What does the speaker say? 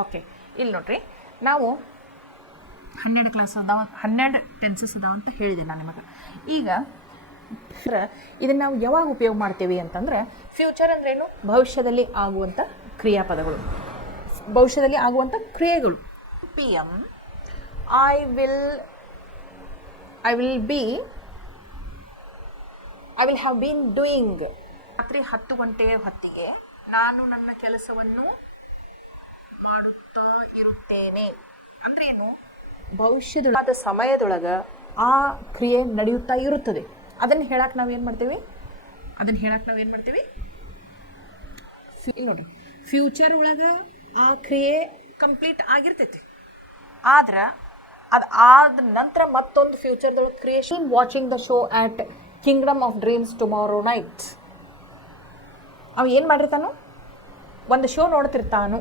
Okay, ಇಲ್ಲಿ ನೋಡ್ರಿ, ನಾವು 12 ಕ್ಲಾಸ್ ಅದಾವ, 12 ಟೆನ್ಸಸ್ ಅದಾವ ಅಂತ ಹೇಳಿದೆ ನಾನು ನಿಮಗೆ. ಈಗ ಇದನ್ನು ನಾವು ಯಾವಾಗ ಉಪಯೋಗ ಮಾಡ್ತೇವೆ ಅಂತಂದ್ರೆ, ಫ್ಯೂಚರ್ ಅಂದ್ರೇನು? ಭವಿಷ್ಯದಲ್ಲಿ ಆಗುವಂಥ ಕ್ರಿಯಾಪದಗಳು, ಭವಿಷ್ಯದಲ್ಲಿ ಆಗುವಂಥ ಕ್ರಿಯೆಗಳು. PM I will have been doing. ರಾತ್ರಿ 10 ಗಂಟೆಯ ಹೊತ್ತಿಗೆ ನಾನು ನನ್ನ ಕೆಲಸವನ್ನು ಮಾಡುತ್ತಾ ಇರುತ್ತೇನೆ ಅಂದ್ರೆ ಏನು? ಭವಿಷ್ಯದ ಸಮಯದೊಳಗೆ ಆ ಕ್ರಿಯೆ ನಡೆಯುತ್ತಾ ಇರುತ್ತದೆ. ಅದನ್ನು ಹೇಳಕ್ಕೆ ನಾವೇನು ಮಾಡ್ತೀವಿ? ನೋಡ್ರಿ, ಫ್ಯೂಚರ್ ಒಳಗೆ ಆ ಕ್ರಿಯೆ ಕಂಪ್ಲೀಟ್ ಆಗಿರ್ತೈತಿ. ಆದ್ರೆ ಅದು ಆದ ನಂತರ ಮತ್ತೊಂದು ಫ್ಯೂಚರ್ದೊಳಗೆ creation. Watching the show at Kingdom of Dreams tomorrow night. ಅವ ಏನು ಮಾಡಿರ್ತಾನೋ? ಒಂದು ಶೋ ನೋಡ್ತಿರ್ತಾನು.